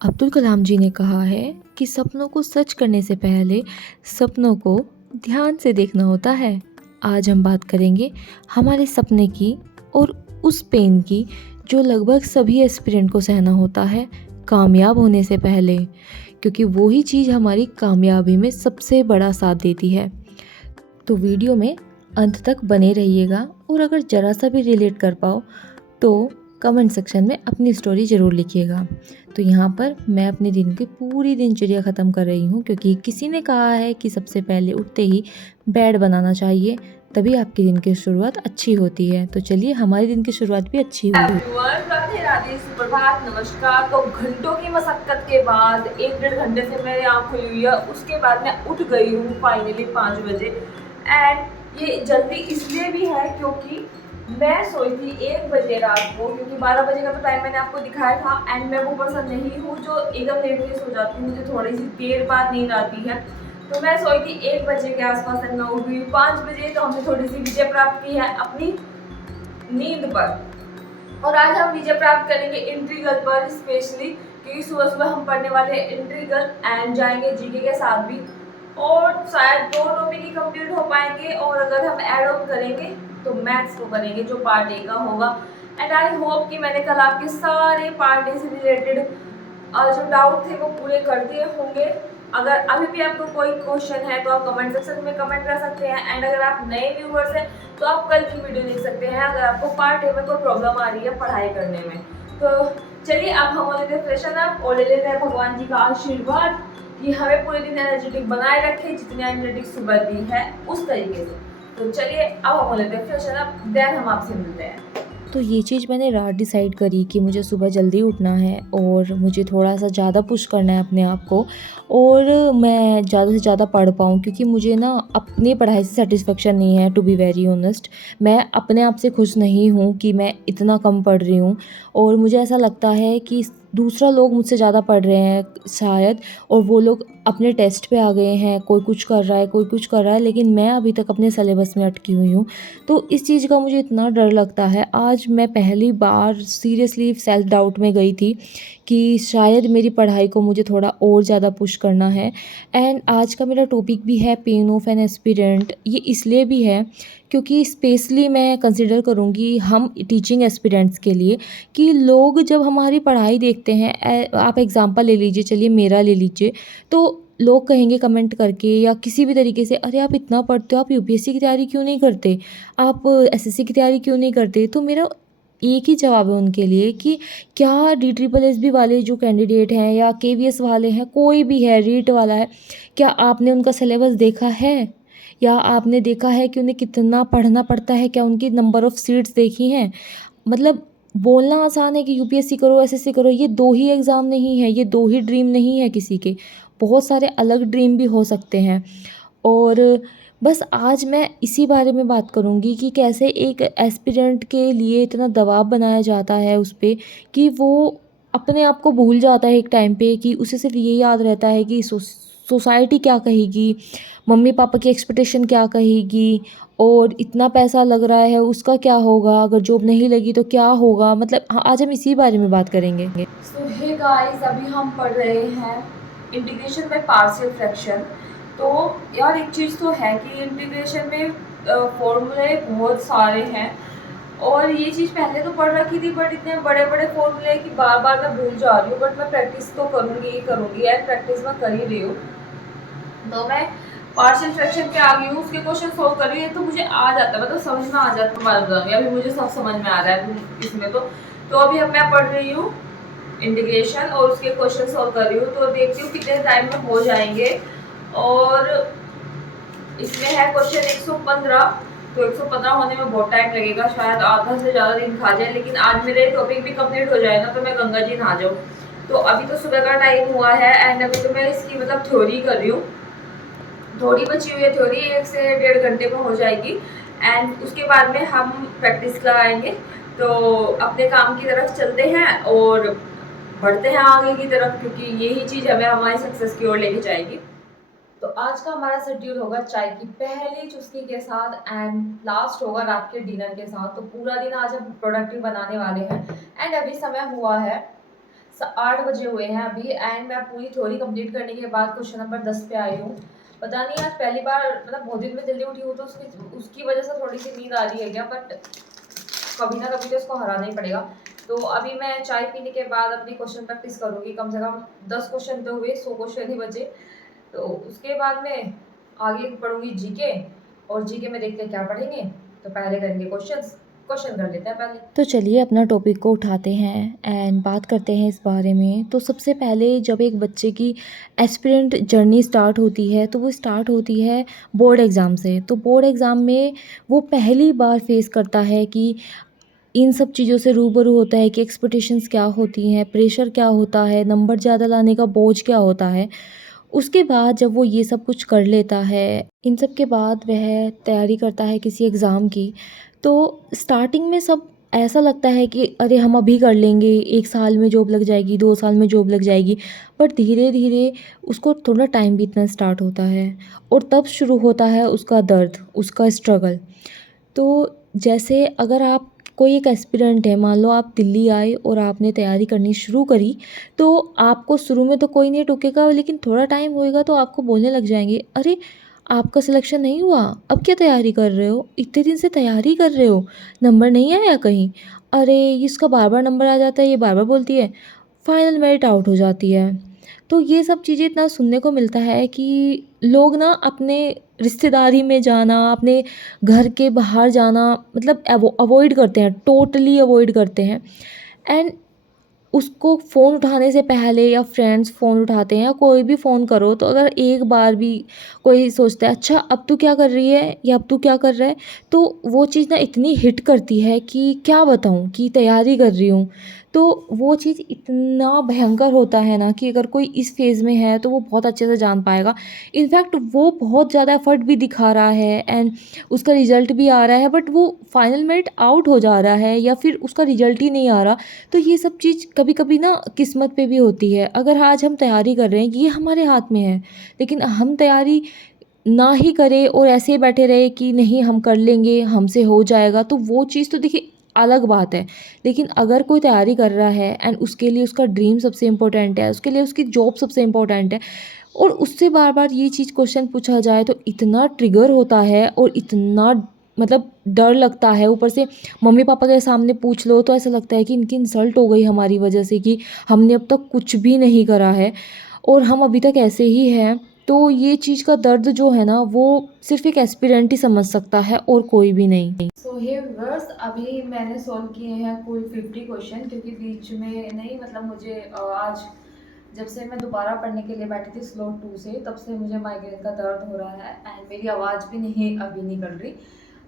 अब्दुल कलाम जी ने कहा है कि सपनों को सच करने से पहले सपनों को ध्यान से देखना होता है। आज हम बात करेंगे हमारे सपने की और उस पेन की जो लगभग सभी एस्पिरेंट को सहना होता है कामयाब होने से पहले, क्योंकि वही चीज़ हमारी कामयाबी में सबसे बड़ा साथ देती है। तो वीडियो में अंत तक बने रहिएगा और अगर ज़रा सा भी रिलेट कर पाओ तो कमेंट सेक्शन में अपनी स्टोरी ज़रूर लिखिएगा। तो यहाँ पर मैं अपने दिन की पूरी दिनचर्या ख़त्म कर रही हूँ, क्योंकि किसी ने कहा है कि सबसे पहले उठते ही बेड बनाना चाहिए, तभी आपके दिन की शुरुआत अच्छी होती है। तो चलिए हमारे दिन की शुरुआत भी अच्छी हुई। एवरीवन, राधे राधे, सुप्रभात, नमस्कार। तो घंटों की मशक्कत के बाद 1-1.5 घंटे से मेरी आँख खुली हुई है। उसके बाद मैं उठ गई हूँ फाइनली 5 बजे। एंड ये जल्दी इसलिए भी है क्योंकि मैं सोई थी 1 बजे रात को, क्योंकि 12 बजे का तो टाइम मैंने आपको दिखाया था। एंड मैं वो पर्सन नहीं हूँ जो एकदम लेट से सो जाती हूँ, मुझे थोड़ी सी देर बाद नींद आती है। तो मैं सोई थी 1 बजे के आसपास, तक मैं उठ गई 5 बजे। तो हमने थोड़ी सी विजय प्राप्त की है अपनी नींद पर। और आज हम विजय प्राप्त करेंगे इंट्रीगल पर स्पेशली, क्योंकि सुबह सुबह हम पढ़ने वाले हैं इंट्रीगल एंड जाएंगे जीके के साथ भी। और शायद 2 टॉपिक ही कंप्लीट हो पाएंगे, और अगर हम ऐड ऑन करेंगे तो मैथ्स को करेंगे जो पार्ट ए का होगा। एंड आई होप कि मैंने कल आपके सारे पार्ट ए से रिलेटेड जो डाउट थे वो पूरे कर दिए होंगे। अगर अभी भी आपको कोई क्वेश्चन है तो आप कमेंट सेक्शन में कमेंट कर सकते हैं। एंड अगर आप नए व्यूवर्स हैं तो आप कल की वीडियो देख सकते हैं अगर आपको पार्ट ए में कोई प्रॉब्लम आ रही है पढ़ाई करने में। तो चलिए अब हम लेते हैं फ्रेशन अप और ले लेते हैं भगवान जी का आशीर्वाद कि हमें पूरे दिन एनर्जेटिक बनाए रखे, जितनी एनर्जेटिक सुबह दी है उस तरीके से। तो चलिए अब हम लेते हैं फ्रेशन अप, देन हम आपसे मिलते हैं। तो ये चीज़ मैंने रात डिसाइड करी कि मुझे सुबह जल्दी उठना है और मुझे थोड़ा-सा ज़्यादा पुश करना है अपने आप को, और मैं ज़्यादा से ज़्यादा पढ़ पाऊँ, क्योंकि मुझे ना अपनी पढ़ाई से सैटिस्फैक्शन नहीं है, टू बी वेरी ऑनेस्ट। मैं अपने आप से खुश नहीं हूँ कि मैं इतना कम पढ़ रही हूँ, और मुझे ऐसा लगता है कि दूसरा लोग मुझसे ज़्यादा पढ़ रहे हैं शायद, और वो लोग अपने टेस्ट पे आ गए हैं, कोई कुछ कर रहा है, कोई कुछ कर रहा है, लेकिन मैं अभी तक अपने सिलेबस में अटकी हुई हूँ। तो इस चीज़ का मुझे इतना डर लगता है। आज मैं पहली बार सीरियसली सेल्फ डाउट में गई थी कि शायद मेरी पढ़ाई को मुझे थोड़ा और ज़्यादा पुश करना है। एंड आज का मेरा टॉपिक भी है पेन ऑफ एन एस्पिरेंट। ये इसलिए भी है क्योंकि स्पेशली मैं कंसिडर करूँगी हम टीचिंग एस्पिरेंट्स के लिए, कि लोग जब हमारी पढ़ाई देखते हैं, आप एग्ज़ाम्पल ले लीजिए, चलिए मेरा ले लीजिए, तो लोग कहेंगे कमेंट करके या किसी भी तरीके से, अरे आप इतना पढ़ते हो, आप यूपीएससी की तैयारी क्यों नहीं करते, आप एसएससी की तैयारी क्यों नहीं करते। तो मेरा एक ही जवाब है उनके लिए कि क्या डी ट्रिपल एस बी वाले जो कैंडिडेट हैं या केवीएस वाले हैं, कोई भी है, रीट वाला है, क्या आपने उनका सिलेबस देखा है, या आपने देखा है कि उन्हें कितना पढ़ना पड़ता है, क्या उनकी नंबर ऑफ़ सीट्स देखी हैं। मतलब बोलना आसान है कि यूपीएससी करो, एसएससी करो, ये 2 ही एग्ज़ाम नहीं है, ये 2 ही ड्रीम नहीं है किसी के, बहुत सारे अलग ड्रीम भी हो सकते हैं। और बस आज मैं इसी बारे में बात करूँगी कि कैसे एक एस्पिरेंट के लिए इतना दबाव बनाया जाता है उस पे, कि वो अपने आप को भूल जाता है एक टाइम पे, कि उसे सिर्फ़ ये याद रहता है कि सोसाइटी क्या कहेगी, मम्मी-पापा की एक्सपेक्टेशन क्या कहेगी, और इतना पैसा लग रहा है उसका क्या होगा, अगर जॉब नहीं लगी तो क्या होगा। मतलब हाँ, आज हम इसी बारे में बात करेंगे। सो हे गाइस, अभी हम पढ़ रहे हैं इंटीग्रेशन बाय पार्शियल फ्रैक्शन। तो यार एक चीज़ तो है कि इंटीग्रेशन में फॉर्मूले बहुत सारे हैं, और ये चीज़ पहले तो पढ़ रखी थी, बट इतने बड़े बड़े फॉर्मूले कि बार बार मैं भूल जा रही हूँ। बट मैं प्रैक्टिस तो करूँगी ही करूँगी, यार प्रैक्टिस मैं कर ही रही हूँ। तो मैं पार्शियल फ्रैक्शन पे आ गई हूँ, उसके क्वेश्चन सोल्व कर रही है, तो मुझे आ जाता है, मतलब समझ में आ जाता है। मैं बताऊँगी अभी मुझे सब समझ में आ रहा है इसमें। तो अभी अब मैं पढ़ रही हूँ इंटीग्रेशन और उसके क्वेश्चन सॉल्व कर रही हूँ। तो देखती हूँ कितने टाइम में हो जाएंगे। और इसमें है क्वेश्चन 115। तो 115 होने में बहुत टाइम लगेगा, शायद आधा से ज़्यादा दिन खा जाए, लेकिन आज मेरे टॉपिक भी कंप्लीट हो जाए ना तो मैं गंगा जी नहा जाऊँ। तो अभी तो सुबह का टाइम हुआ है एंड अभी तो मैं इसकी मतलब थ्योरी कर रही हूँ। थोड़ी बची हुई है थ्योरी, 1 से 1.5 घंटे में हो जाएगी। एंड उसके बाद में हम प्रैक्टिस कराएंगे। तो अपने काम की तरफ चलते हैं और बढ़ते हैं आगे की तरफ, क्योंकि यही चीज़ हमें हमारी सक्सेस की ओर लेके जाएगी। तो आज का हमारा शेड्यूल होगा चाय की पहली चुस्की के साथ एंड लास्ट होगा रात के डिनर के साथ। तो पूरा दिन आज हम प्रोडक्टिव बनाने वाले हैं। एंड अभी समय हुआ है 8 बजे हुए हैं अभी एंड मैं पूरी थ्योरी कंप्लीट करने के बाद क्वेश्चन नंबर 10 पे आई हूँ। पता नहीं आज पहली बार मतलब बहुत दिन में जल्दी उठी हूँ तो उसकी उसकी वजह से थोड़ी सी नींद आ रही है क्या, बट कभी ना कभी तो इसको हराना ही पड़ेगा। तो अभी मैं चाय पीने के बाद अपनी क्वेश्चन प्रैक्टिस करूँगी, कम से कम 10 क्वेश्चन तो हुए, 100 क्वेश्चन ही बचे। तो उसके बाद में आगे पढ़ूंगी जीके, और जीके में देखते हैं क्या पढ़ेंगे। तो पहले करेंगे क्वेश्चन कर लेते हैं पहले। तो चलिए अपना टॉपिक को उठाते हैं एंड बात करते हैं इस बारे में। तो सबसे पहले जब एक बच्चे की एस्पिरेंट जर्नी स्टार्ट होती है तो वो स्टार्ट होती है बोर्ड एग्ज़ाम से। तो बोर्ड एग्ज़ाम में वो पहली बार फेस करता है कि इन सब चीज़ों से रूबरू होता है कि एक्सपेक्टेशंस क्या होती हैं, प्रेशर क्या होता है, नंबर ज़्यादा लाने का बोझ क्या होता है। उसके बाद जब वो ये सब कुछ कर लेता है, इन सब के बाद वह तैयारी करता है किसी एग्ज़ाम की, तो स्टार्टिंग में सब ऐसा लगता है कि अरे हम अभी कर लेंगे, 1 साल में जॉब लग जाएगी, 2 साल में जॉब लग जाएगी। बट धीरे-धीरे उसको थोड़ा टाइम बीतना स्टार्ट होता है और तब शुरू होता है उसका दर्द, उसका स्ट्रगल। तो जैसे अगर आप कोई एक एस्पिरेंट है, मान लो आप दिल्ली आए और आपने तैयारी करनी शुरू करी, तो आपको शुरू में तो कोई नहीं टोकेगा, लेकिन थोड़ा टाइम होएगा तो आपको बोलने लग जाएंगे, अरे आपका सिलेक्शन नहीं हुआ, अब क्या तैयारी कर रहे हो, इतने दिन से तैयारी कर रहे हो, नंबर नहीं आया कहीं, अरे इसका बार बार नंबर आ जाता है, ये बार बार बोलती है, फाइनल मेरिट आउट हो जाती है। तो ये सब चीज़ें इतना सुनने को मिलता है कि लोग ना अपने रिश्तेदारी में जाना, अपने घर के बाहर जाना मतलब अवॉइड करते हैं, टोटली अवॉइड करते हैं। एंड उसको फ़ोन उठाने से पहले या फ्रेंड्स फ़ोन उठाते हैं या कोई भी फ़ोन करो तो अगर एक बार भी कोई सोचता है अच्छा अब तू क्या कर रही है या अब तू क्या कर रहा है, तो वो चीज़ ना इतनी हिट करती है कि क्या बताऊँ कि तैयारी कर रही हूँ। तो वो चीज़ इतना भयंकर होता है ना कि अगर कोई इस फ़ेज़ में है तो वो बहुत अच्छे से जान पाएगा। इनफैक्ट वो बहुत ज़्यादा एफ़र्ट भी दिखा रहा है एंड उसका रिज़ल्ट भी आ रहा है, बट वो फाइनल मेरिट आउट हो जा रहा है या फिर उसका रिज़ल्ट ही नहीं आ रहा। तो ये सब चीज़ कभी-कभी ना किस्मत पे भी होती है। अगर आज हम तैयारी कर रहे हैं, ये हमारे हाथ में है, लेकिन हम तैयारी ना ही करें और ऐसे ही बैठे रहे कि नहीं हम कर लेंगे, हमसे हो जाएगा, तो वो चीज़ तो देखिए अलग बात है। लेकिन अगर कोई तैयारी कर रहा है एंड उसके लिए उसका ड्रीम सबसे इम्पोर्टेंट है, उसके लिए उसकी जॉब सबसे इम्पोर्टेंट है और उससे बार-बार ये चीज़ क्वेश्चन पूछा जाए तो इतना ट्रिगर होता है और इतना मतलब डर लगता है। ऊपर से मम्मी-पापा के सामने पूछ लो तो ऐसा लगता है कि इनकी इंसल्ट हो गई हमारी वजह से कि हमने अब तक कुछ भी नहीं करा है और हम अभी तक ऐसे ही हैं। तो ये चीज़ का दर्द जो है ना वो सिर्फ़ एक एस्पिरेंट ही समझ सकता है और कोई भी नहीं। सो हे व्यूअर्स, अभी मैंने सॉल्व किए हैं कुल 50 क्वेश्चन, क्योंकि बीच में नहीं मतलब मुझे आज जब से मैं दोबारा पढ़ने के लिए बैठी थी स्लोट 2 से, तब से मुझे माइग्रेन का दर्द हो रहा है एंड मेरी आवाज़ भी नहीं अभी निकल रही।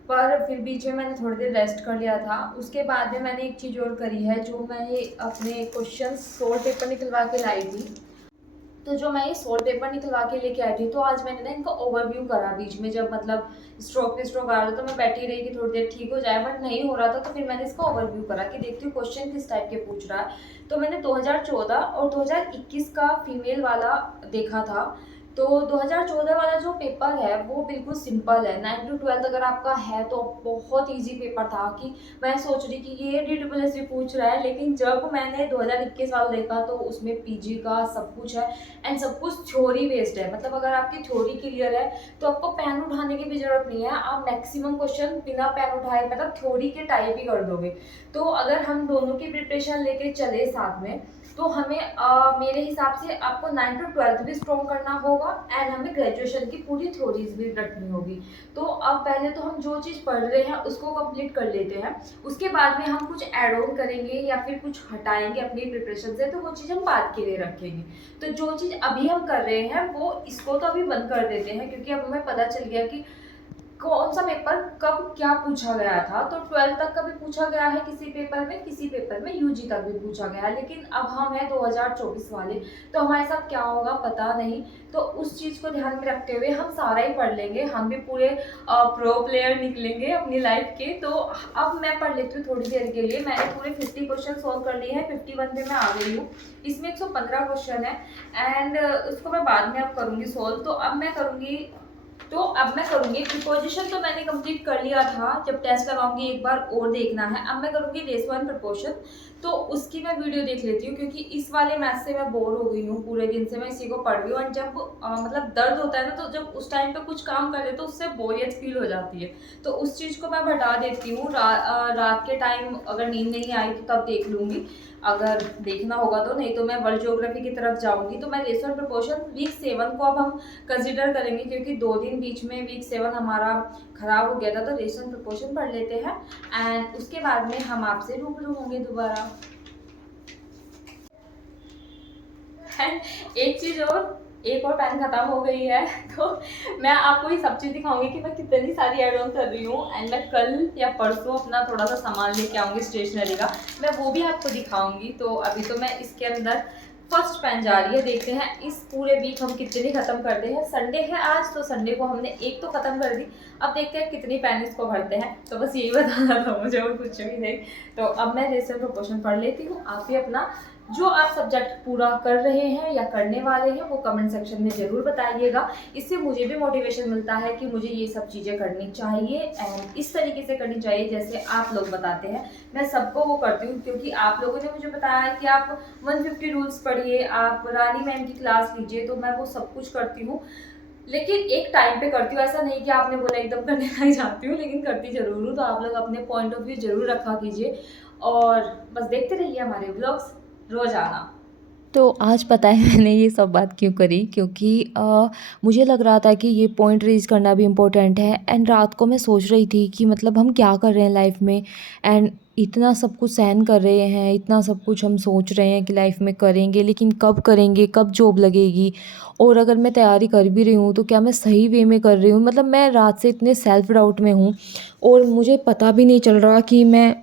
पर फिर बीच में मैंने थोड़ी देर रेस्ट कर लिया था। उसके बाद में मैंने एक चीज़ और करी है, जो मैंने अपने क्वेश्चन सोल्ड पेपर निकलवा के लाई थी। तो जो मैं ये सोल्ड पेपर निकलवा के लेके आई थी, तो आज मैंने ना इनका ओवरव्यू करा बीच में, जब मतलब स्ट्रोक पे स्ट्रोक आ रहा था तो मैं बैठी रही कि थोड़ी देर ठीक हो जाए, बट नहीं हो रहा था। तो फिर मैंने इसका ओवरव्यू करा कि देखती हूँ क्वेश्चन किस टाइप के पूछ रहा है। तो मैंने 2014 और 2021 का फीमेल वाला देखा था। तो 2014 वाला जो पेपर है वो बिल्कुल सिंपल है, 9 टू 12 अगर आपका है तो बहुत इजी पेपर था। कि मैं सोच रही कि ये DSSB भी पूछ रहा है, लेकिन जब मैंने 2021 वाला देखा तो उसमें पीजी का सब कुछ है एंड सब कुछ थ्योरी बेस्ड है। मतलब अगर आपकी थ्योरी क्लियर है तो आपको पेन उठाने की भी जरूरत नहीं है, आप मैक्सिमम क्वेश्चन बिना पेन उठाए मतलब थ्योरी के टाइप ही कर दोगे। तो अगर हम दोनों की प्रिपरेशन लेके चले साथ में, तो हमें मेरे हिसाब से आपको 9 टू 12 भी स्ट्रॉन्ग करना होगा एंड हमें ग्रेजुएशन की पूरी थ्योरीज भी रखनी होगी। तो अब पहले तो हम जो चीज़ पढ़ रहे हैं उसको कंप्लीट कर लेते हैं, उसके बाद में हम कुछ ऐड ऑन करेंगे या फिर कुछ हटाएंगे अपनी प्रिपरेशन से, तो वो चीज़ हम बाद के लिए रखेंगे। तो जो चीज़ अभी हम कर रहे हैं वो इसको तो अभी बंद कर देते हैं, क्योंकि अब हमें पता चल गया कि कौन सा पेपर कब क्या पूछा गया था। तो 12 तक का भी पूछा गया है किसी पेपर में, किसी पेपर में यूजी तक भी पूछा गया है, लेकिन अब हम हैं 2024 वाले, तो हमारे साथ क्या होगा पता नहीं। तो उस चीज़ को ध्यान में रखते हुए हम सारा ही पढ़ लेंगे, हम भी पूरे प्रो प्लेयर निकलेंगे अपनी लाइफ के। तो अब मैं पढ़ लेती हूँ थोड़ी देर के लिए। मैंने पूरे 50 क्वेश्चन सॉल्व कर लिए हैं, 51 पे मैं आ गई हूँ। इसमें 115 क्वेश्चन है एंड उसको मैं बाद में अब करूँगी सॉल्व। तो अब मैं करूँगी प्रीपोजिशन, तो मैंने कंप्लीट कर लिया था, जब टेस्ट लगाऊंगी एक बार और देखना है। अब मैं करूँगी रेशो एंड प्रपोर्शन। तो उसकी मैं वीडियो देख लेती हूँ, क्योंकि इस वाले मैथ से मैं बोर हो गई हूँ, पूरे दिन से मैं इसी को पढ़ रही हूँ। और जब मतलब दर्द होता है ना, तो जब उस टाइम पे कुछ काम कर रहे तो उससे बोरियत फील हो जाती है, तो उस चीज़ को मैं हटा देती हूँ। रात के टाइम अगर नींद नहीं आई तो तब देख लूँगी, अगर देखना होगा तो। नहीं तो मैं वर्ल्ड ज्योग्राफी की तरफ जाऊँगी। तो मैं रेशो और प्रपोर्शन वीक 7 को अब हम कंसिडर करेंगे, क्योंकि 2 दिन बीच में वीक 7 हमारा खराब हो गया था, तो रेशो और प्रपोर्शन पढ़ लेते हैं एंड उसके बाद में हम आपसे रूबरू होंगे दोबारा। एक चीज़ और, एक और पेन खत्म हो गई है, तो मैं आपको ये सब चीज़ दिखाऊंगी कि मैं कितनी सारी ऐड ऑन कर रही हूँ। एंड मैं कल या परसों अपना थोड़ा सा सामान लेके आऊँगी स्टेशनरी का, मैं वो भी आपको दिखाऊंगी। तो अभी तो मैं इसके अंदर फर्स्ट पेन जा रही है, देखते हैं इस पूरे वीक हम कितनी ख़त्म करते हैं। संडे है आज, तो संडे को हमने एक तो ख़त्म कर दी, अब देखते हैं कितनी पेन इसको भरते हैं। तो बस यही बताना था मुझे, और कुछ भी नहीं। तो अब मैं रेशो प्रोपोर्शन पढ़ लेती हूँ। आप भी अपना जो आप सब्जेक्ट पूरा कर रहे हैं या करने वाले हैं वो कमेंट सेक्शन में ज़रूर बताइएगा। इससे मुझे भी मोटिवेशन मिलता है कि मुझे ये सब चीज़ें करनी चाहिए एंड इस तरीके से करनी चाहिए जैसे आप लोग बताते हैं। मैं सबको वो करती हूँ, क्योंकि आप लोगों ने मुझे बताया है कि आप 150 रूल्स पढ़िए, आप रानी मैम की क्लास लीजिए, तो मैं वो सब कुछ करती हूँ, लेकिन एक टाइम पे करती हूँ। ऐसा नहीं कि आपने बोला एकदम करने लग जाती हूँ, लेकिन करती ज़रूर हूँ। तो आप लोग अपने पॉइंट ऑफ व्यू ज़रूर रखा कीजिए और बस देखते रहिए हमारे ब्लॉग्स रोज़ाना। तो आज पता है मैंने ये सब बात क्यों करी, क्योंकि मुझे लग रहा था कि ये पॉइंट रेज़ करना भी इम्पोर्टेंट है। एंड रात को मैं सोच रही थी कि मतलब हम क्या कर रहे हैं लाइफ में, एंड इतना सब कुछ सहन कर रहे हैं, इतना सब कुछ हम सोच रहे हैं कि लाइफ में करेंगे, लेकिन कब करेंगे, कब जॉब लगेगी, और अगर मैं तैयारी कर भी रही हूँ तो क्या मैं सही वे में कर रही हूँ। मतलब मैं रात से इतने सेल्फ डाउट में हूँ और मुझे पता भी नहीं चल रहा कि मैं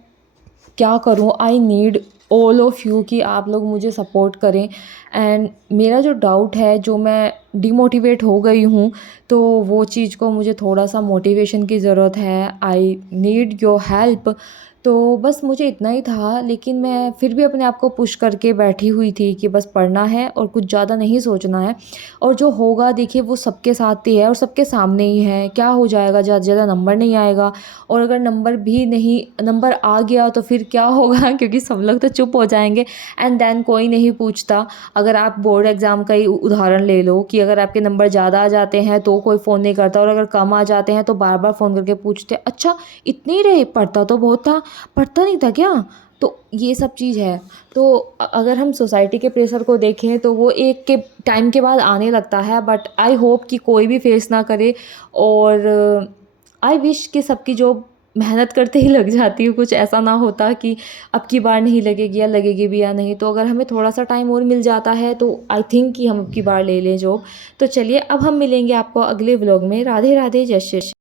क्या करूँ। I need all of you कि आप लोग मुझे सपोर्ट करें। एंड मेरा जो डाउट है, जो मैं डिमोटिवेट हो गई हूँ, तो वो चीज़ को मुझे थोड़ा सा मोटिवेशन की ज़रूरत है। I need your help. तो बस मुझे इतना ही था, लेकिन मैं फिर भी अपने आप को पुश करके बैठी हुई थी कि बस पढ़ना है और कुछ ज़्यादा नहीं सोचना है, और जो होगा देखिए वो सबके साथ ही है और सबके सामने ही है। क्या हो जाएगा, ज़्यादा से ज़्यादा नंबर नहीं आएगा, और अगर नंबर आ गया तो फिर क्या होगा क्योंकि सब लोग तो चुप हो जाएंगे एंड देन कोई नहीं पूछता। अगर आप बोर्ड एग्ज़ाम का ही उदाहरण ले लो कि अगर आपके नंबर ज़्यादा आ जाते हैं तो कोई फ़ोन नहीं करता, और अगर कम आ जाते हैं तो बार बार फ़ोन करके पूछते अच्छा इतने ही रहे, पढ़ता तो बहुत था, पढ़ता नहीं था क्या। तो ये सब चीज़ है। तो अगर हम सोसाइटी के प्रेशर को देखें तो वो एक के टाइम के बाद आने लगता है, बट आई होप कि कोई भी फेस ना करे। और आई विश कि सबकी जो मेहनत करते ही लग जाती है, कुछ ऐसा ना होता कि अब की बार नहीं लगेगी या लगेगी भी या नहीं। तो अगर हमें थोड़ा सा टाइम और मिल जाता है तो आई थिंक कि हम अब की बार ले लें जॉब। तो चलिए अब हम मिलेंगे आपको अगले व्लॉग में। राधे राधे, जय श्री कृष्ण।